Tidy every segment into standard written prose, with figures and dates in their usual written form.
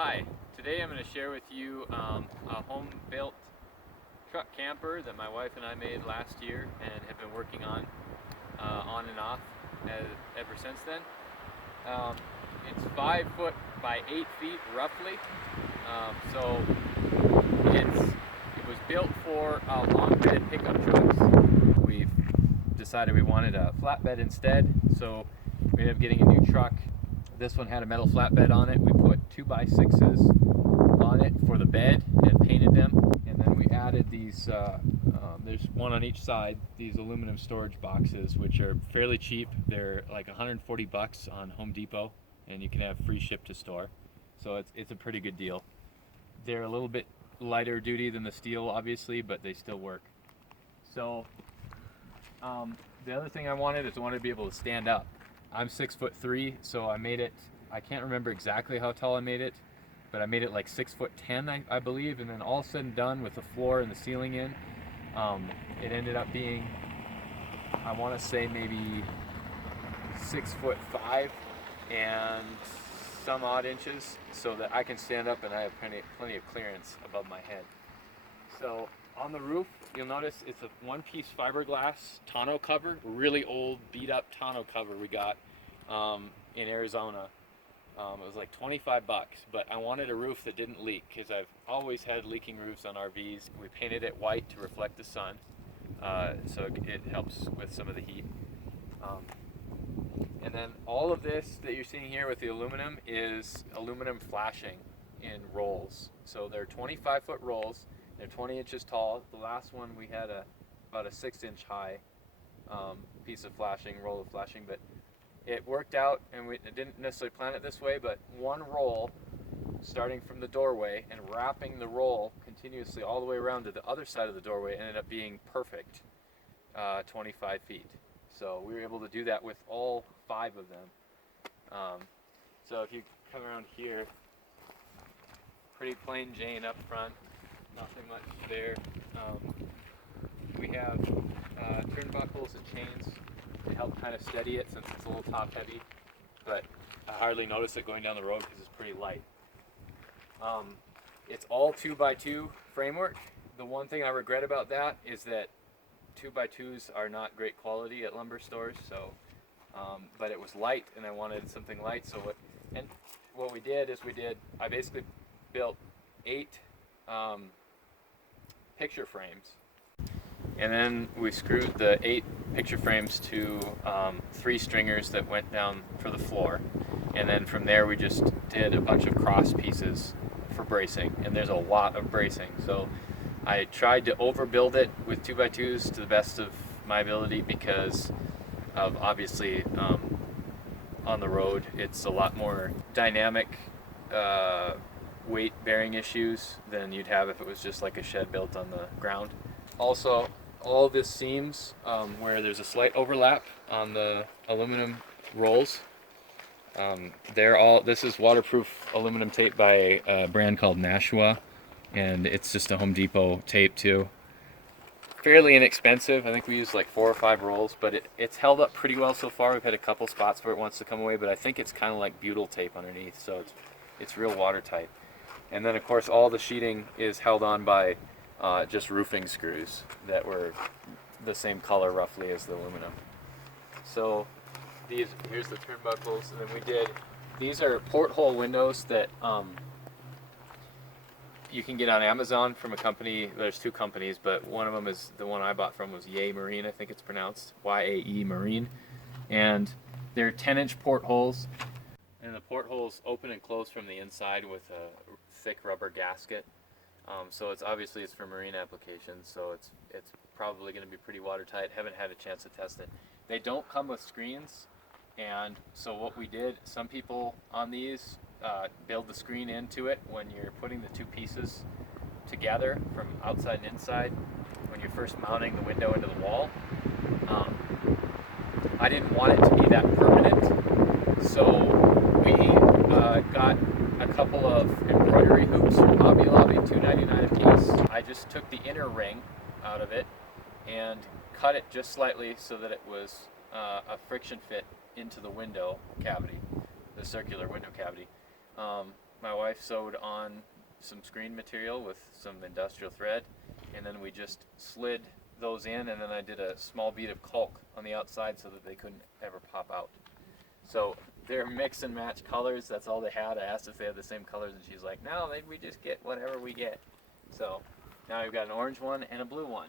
Hi, today I'm going to share with you a home-built truck camper that my wife and I made last year and have been working on and off ever since then. It's 5 foot by 8 feet roughly, so it was built for long bed pickup trucks. We've decided we wanted a flatbed instead, so we ended up getting a new truck. This one had a metal flatbed on it. We put 2x6s on it for the bed and painted them. And then we added these, there's one on each side, these aluminum storage boxes, which are fairly cheap. They're like 140 bucks on Home Depot, and you can have free ship to store. So it's a pretty good deal. They're a little bit lighter duty than the steel, obviously, but they still work. So the other thing I wanted is I wanted to be able to stand up. I'm 6'3", so I made it, I can't remember exactly how tall I made it, but I made it like 6'10", I believe, and then all said and done with the floor and the ceiling in, it ended up being, I want to say maybe 6'5" and some odd inches, so that I can stand up and I have plenty of clearance above my head. So on the roof, you'll notice it's a one-piece fiberglass tonneau cover, really old, beat-up tonneau cover we got in Arizona. It was like 25 bucks, but I wanted a roof that didn't leak because I've always had leaking roofs on RVs. We painted it white to reflect the sun, so it helps with some of the heat. And then all of this that you're seeing here with the aluminum is aluminum flashing in rolls. So they're 25-foot rolls. They're 20 inches tall. The last one we had about a 6-inch high piece of flashing, roll of flashing, but it worked out, and we didn't necessarily plan it this way, but one roll starting from the doorway and wrapping the roll continuously all the way around to the other side of the doorway ended up being perfect, 25 feet. So we were able to do that with all 5 of them. So if you come around here, pretty plain Jane up front. Nothing much there. We have turnbuckles and chains to help kind of steady it since it's a little top heavy, but I hardly notice it going down the road because it's pretty light. It's all 2x2 framework. The one thing I regret about that is that 2x2s are not great quality at lumber stores. So, but it was light, and I wanted something light. So what we did is I basically built 8 picture frames, and then we screwed the 8 picture frames to 3 stringers that went down for the floor, and then from there we just did a bunch of cross pieces for bracing, and there's a lot of bracing. So I tried to overbuild it with 2x2s to the best of my ability because of obviously on the road it's a lot more dynamic weight bearing issues than you'd have if it was just like a shed built on the ground. Also, all the seams where there's a slight overlap on the aluminum rolls, this is waterproof aluminum tape by a brand called Nashua, and it's just a Home Depot tape too. Fairly inexpensive. I think we used like 4 or 5 rolls, but it's held up pretty well so far. We've had a couple spots where it wants to come away, but I think it's kind of like butyl tape underneath, so it's real watertight. And then of course all the sheeting is held on by just roofing screws that were the same color roughly as the aluminum. So here's the turnbuckles, and then these are Porthole Windows that you can get on Amazon from a company. There's 2 companies, but one of them is the one I bought from was Yae Marine, I think it's pronounced, Y-A-E Marine, and they're 10-inch portholes, and the portholes open and close from the inside with a thick rubber gasket. So it's for marine applications, so it's probably going to be pretty watertight. Haven't had a chance to test it. They don't come with screens, and so what we did, some people on these build the screen into it when you're putting the 2 pieces together from outside and inside when you're first mounting the window into the wall. I didn't want it to be that permanent, so we got a couple of embroidery hoops from Hobby Lobby, $2.99 a piece. I just took the inner ring out of it and cut it just slightly so that it was a friction fit into the window cavity, the circular window cavity. my wife sewed on some screen material with some industrial thread, and then we just slid those in, and then I did a small bead of caulk on the outside so that they couldn't ever pop out. So they're mix and match colors. That's all they had. I asked if they had the same colors, and she's like, no, maybe we just get whatever we get. So now we've got an orange one and a blue one.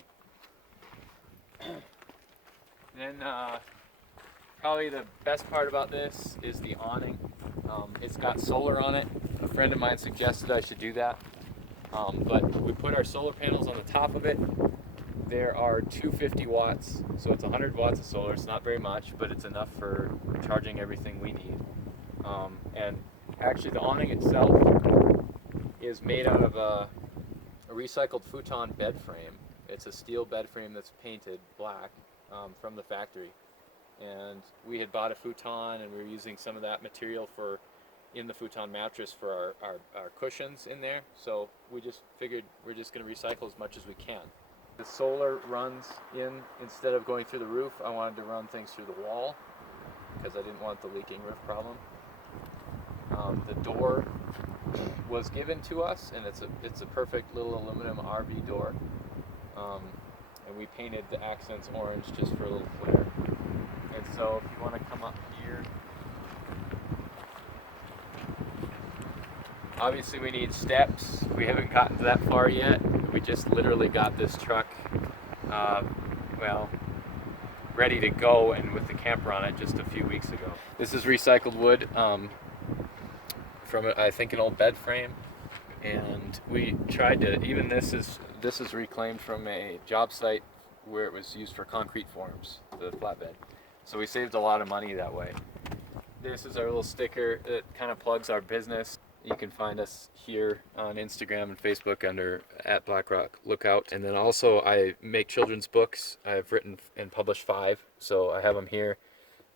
Then probably the best part about this is the awning. It's got solar on it. A friend of mine suggested I should do that. But we put our solar panels on the top of it. There are 250 watts, so it's 100 watts of solar. It's not very much, but it's enough for charging everything we need. And actually the awning itself is made out of a recycled futon bed frame. It's a steel bed frame that's painted black from the factory. And we had bought a futon, and we were using some of that material in the futon mattress for our cushions in there. So we just figured we're just going to recycle as much as we can. The solar runs in, instead of going through the roof, I wanted to run things through the wall because I didn't want the leaking roof problem. The door was given to us, and it's a perfect little aluminum RV door. And we painted the accents orange just for a little flair. And so if you want to come up here, obviously we need steps. We haven't gotten to that far yet. We just literally got this truck, ready to go, and with the camper on it just a few weeks ago. This is recycled wood from I think an old bed frame, and we tried to. Even this is reclaimed from a job site where it was used for concrete forms, the flatbed. So we saved a lot of money that way. This is our little sticker that kind of plugs our business. You can find us here on Instagram and Facebook under @BlackRockLookout. And then also I make children's books. I've written and published 5, so I have them here.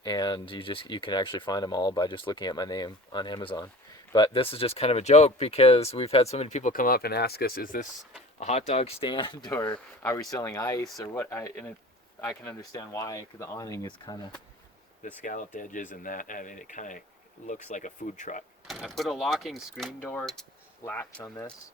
And you can actually find them all by just looking at my name on Amazon. But this is just kind of a joke because we've had so many people come up and ask us, is this a hot dog stand, or are we selling ice, or what? I can understand why, because the awning is kind of the scalloped edges and that. I mean, it kind of looks like a food truck. I put a locking screen door latch on this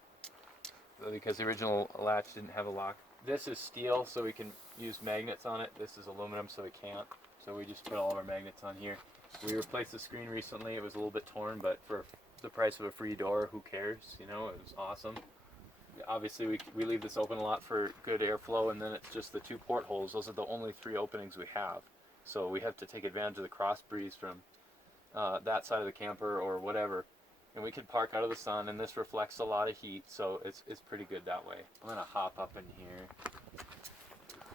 because the original latch didn't have a lock. This is steel, so we can use magnets on it. This is aluminum, so we can't. So we just put all of our magnets on here. We replaced the screen recently. It was a little bit torn, but for the price of a free door, who cares? You know, it was awesome. Obviously, we leave this open a lot for good airflow, and then it's just the 2 portholes. Those are the only 3 openings we have. So we have to take advantage of the cross breeze from that side of the camper or whatever. And we can park out of the sun, and this reflects a lot of heat, so it's pretty good that way. I'm gonna hop up in here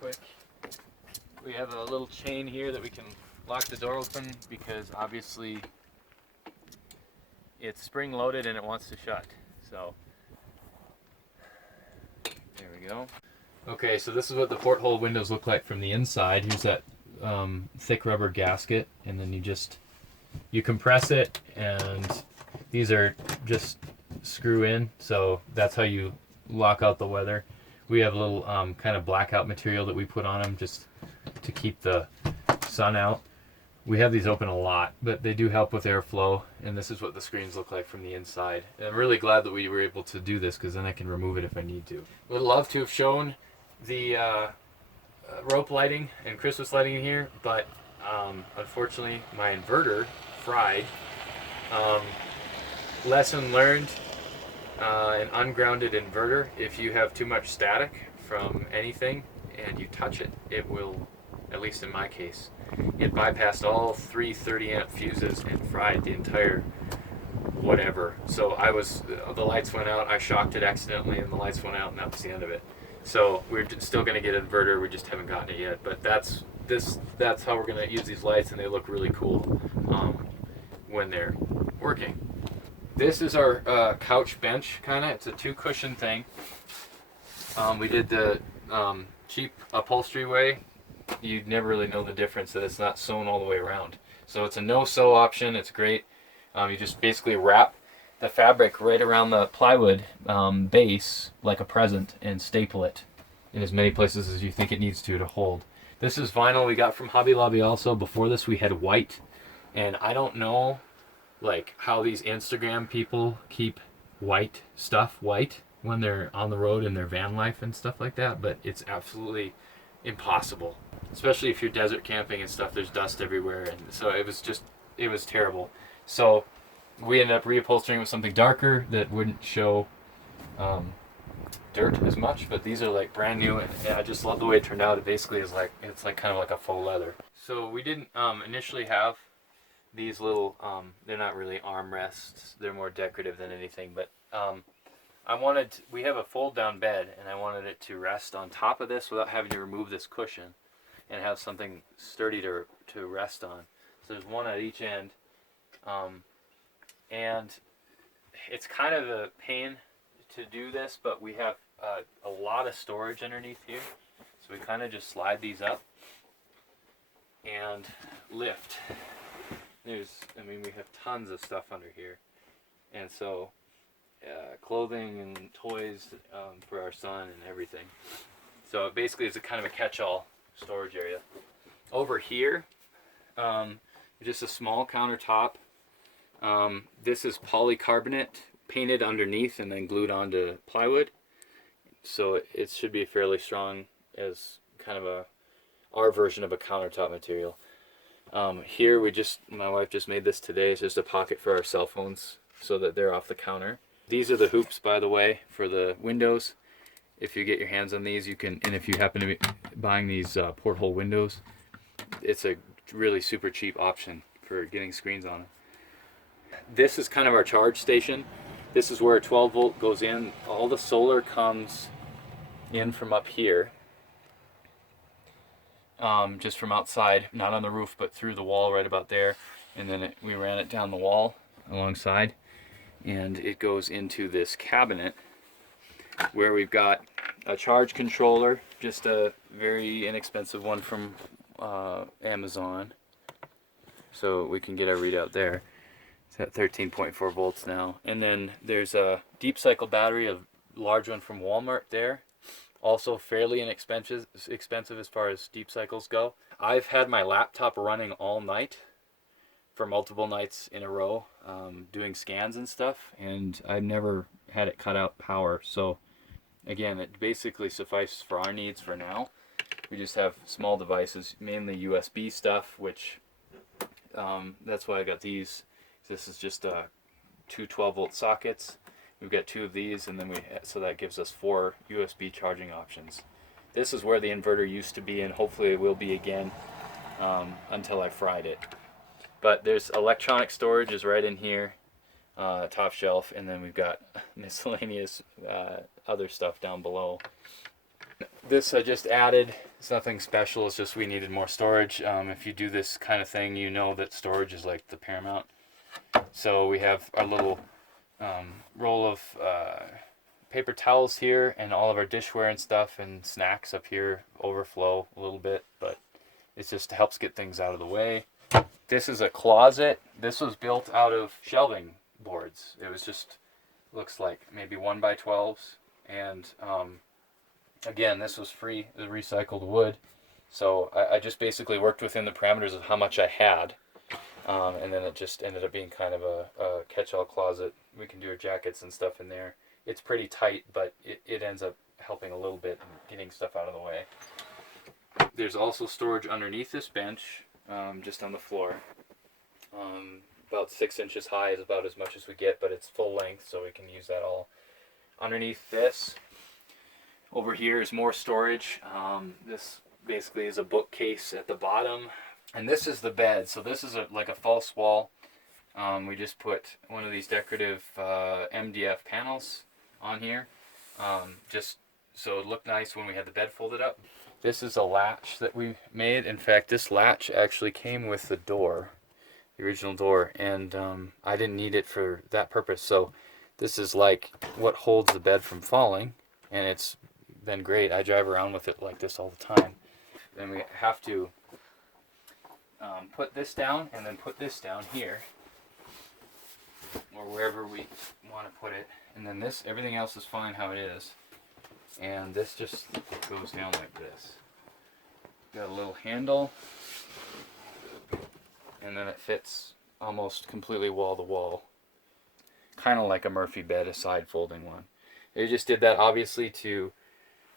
quick. We have a little chain here that we can lock the door open because obviously it's spring loaded and it wants to shut. So there we go. Okay, so this is what the porthole windows look like from the inside. Here's that thick rubber gasket, and then you compress it, and these are just screw in, so that's how you lock out the weather. We have a little kind of blackout material that we put on them just to keep the sun out. We have these open a lot, but they do help with airflow, and this is what the screens look like from the inside. And I'm really glad that we were able to do this, because then I can remove it if I need to. Would love to have shown the rope lighting and Christmas lighting in here, but unfortunately my inverter fried. Lesson learned, an ungrounded inverter, if you have too much static from anything and you touch it, it will, at least in my case, it bypassed all 3 30-amp fuses and fried the entire whatever. So the lights went out, I shocked it accidentally, and the lights went out, and that was the end of it. So we're still going to get an inverter, we just haven't gotten it yet. But that's how we're going to use these lights, and they look really cool when they're working. This is our couch bench, kind of. It's a 2-cushion thing. We did the cheap upholstery way. You'd never really know the difference, that it's not sewn all the way around. So it's a no-sew option. It's great. You just basically wrap the fabric right around the plywood base like a present and staple it in as many places as you think it needs to hold. This is vinyl we got from Hobby Lobby also. Before this we had white, and I don't know like how these Instagram people keep white stuff white when they're on the road in their van life and stuff like that, but it's absolutely impossible. Especially if you're desert camping and stuff, there's dust everywhere, and so it was terrible. So we ended up reupholstering with something darker that wouldn't show dirt as much, but these are like brand new, and I just love the way it turned out. It basically is like, it's like kind of like a faux leather. So we didn't initially have these little, they're not really armrests, they're more decorative than anything, but we have a fold down bed, and I wanted it to rest on top of this without having to remove this cushion and have something sturdy to rest on. So there's one at each end, and it's kind of a pain to do this, but we have a lot of storage underneath here, so we kind of just slide these up and lift. We have tons of stuff under here, and so clothing and toys for our son and everything. So basically it's a kind of a catch-all storage area. Over here, just a small countertop. This is polycarbonate painted underneath and then glued onto plywood. So it should be fairly strong as kind of our version of a countertop material. Here my wife just made this today. It's just a pocket for our cell phones so that they're off the counter. These are the hoops, by the way, for the windows. If you get your hands on these, you can, and if you happen to be buying these Porthole Windows, it's a really super cheap option for getting screens on it. This is kind of our charge station. This is where a 12 volt goes in. All the solar comes in from up here, just from outside, not on the roof, but through the wall right about there. And then we ran it down the wall alongside, and it goes into this cabinet where we've got a charge controller, just a very inexpensive one from Amazon, so we can get our readout there. It's at 13.4 volts now. And then there's a deep cycle battery, a large one from Walmart there, also fairly inexpensive as far as deep cycles go. I've had my laptop running all night for multiple nights in a row, doing scans and stuff, and I've never had it cut out power. So again, it basically suffices for our needs for now. We just have small devices, mainly USB stuff, which that's why I got these. This is just two 12-volt sockets. We've got two of these, and then so that gives us 4 USB charging options. This is where the inverter used to be, and hopefully it will be again until I fried it. But there's electronic storage is right in here, top shelf, and then we've got miscellaneous other stuff down below. This I just added. It's nothing special, it's just we needed more storage. If you do this kind of thing, you know that storage is like the paramount. So we have our little roll of paper towels here, and all of our dishware and stuff and snacks up here overflow a little bit, but it just helps get things out of the way. This is a closet. This was built out of shelving boards. It was just, looks like maybe 1x12s, and again, this was free, the recycled wood. So I just basically worked within the parameters of how much I had. And then it just ended up being kind of a catch-all closet. We can do our jackets and stuff in there. It's pretty tight, but it ends up helping a little bit in getting stuff out of the way. There's also storage underneath this bench, just on the floor. About 6 inches high is about as much as we get, but it's full length, so we can use that all. Underneath this, over here is more storage. This basically is a bookcase at the bottom. And this is the bed. So this is like a false wall. We just put one of these decorative MDF panels on here, just so it looked nice when we had the bed folded up. This is a latch that we made. In fact, this latch actually came with the door, the original door, and I didn't need it for that purpose. So this is like what holds the bed from falling, and it's been great. I drive around with it like this all the time. Then we have to put this down and then put this down here, or wherever we want to put it, and then this, everything else is fine how it is, and this just goes down like this. Got a little handle, and then it fits almost completely wall to wall, kind of like a Murphy bed, a side folding one. They just did that obviously to,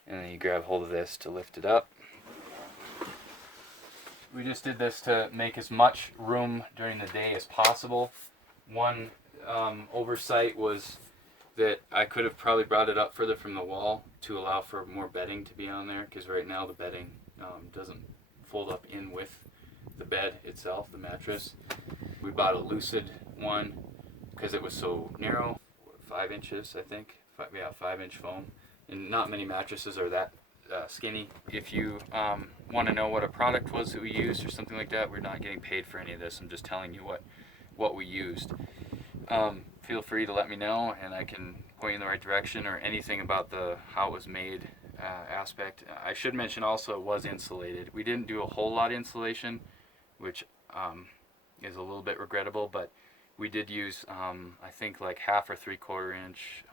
and then you grab hold of this to lift it up. We just did this to make as much room during the day as possible. One oversight was that I could have probably brought it up further from the wall to allow for more bedding to be on there, because right now the bedding doesn't fold up in with the bed itself, the mattress. We bought a lucid one because it was so narrow, 5 inches I think, 5-inch foam, and not many mattresses are that skinny. If you want to know what a product was that we used or something like that, we're not getting paid for any of this. I'm just telling you what we used. Feel free to let me know, and I can point you in the right direction, or anything about the how it was made aspect. I should mention also it was insulated. We didn't do a whole lot of insulation, which is a little bit regrettable, but we did use I think like 1/2 or 3/4 inch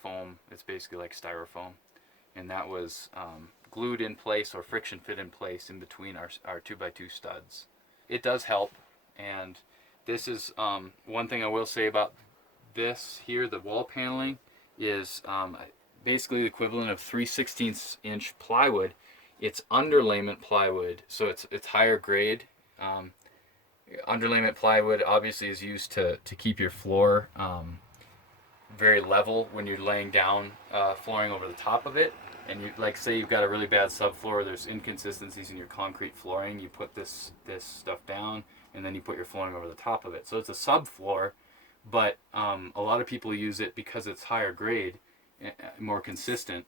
foam. It's basically like styrofoam, and that was glued in place or friction fit in place in between our 2x2 studs. It does help, and this is one thing I will say about this here, the wall paneling, is basically the equivalent of 3/16 inch plywood. It's underlayment plywood, so it's higher grade. Underlayment plywood obviously is used to keep your floor very level when you're laying down flooring over the top of it. And you, like, say you've got a really bad subfloor, there's inconsistencies in your concrete flooring, you put this stuff down, and then you put your flooring over the top of it. So it's a subfloor, but a lot of people use it because it's higher grade, more consistent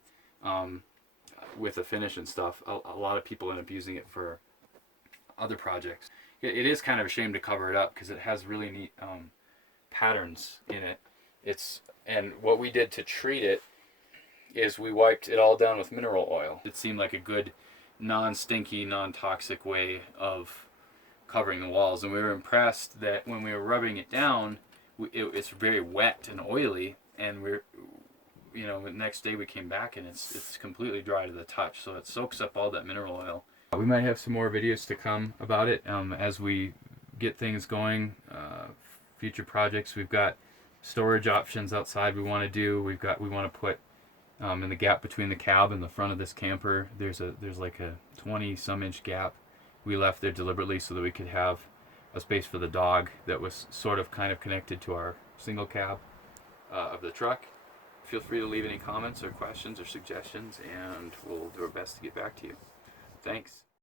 with the finish and stuff. A lot of people end up using it for other projects. It is kind of a shame to cover it up because it has really neat patterns in it. And what we did to treat it is we wiped it all down with mineral oil. It seemed like a good non-stinky, non-toxic way of covering the walls, and we were impressed that when we were rubbing it down, it's very wet and oily, and the next day we came back and it's completely dry to the touch, so it soaks up all that mineral oil. We might have some more videos to come about it as we get things going. Future projects, we've got storage options outside we want to do. We want to put in the gap between the cab and the front of this camper, there's like a 20-some inch gap we left there deliberately so that we could have a space for the dog that was sort of kind of connected to our single cab of the truck. Feel free to leave any comments or questions or suggestions, and we'll do our best to get back to you. Thanks.